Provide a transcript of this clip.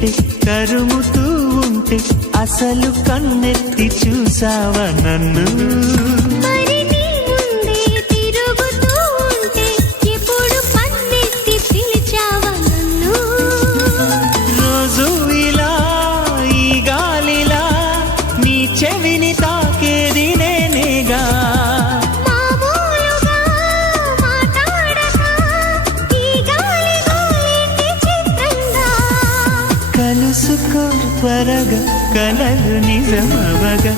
ఉంటే కరుముతూ ఉంటే అసలు కన్నెత్తి చూసావా నన్ను రోజు ఇలా ఈ గాలిలా నీ చెవిని తాకేది నేనేగా కలుసుకో త్వరగా కలలు నిజమవగా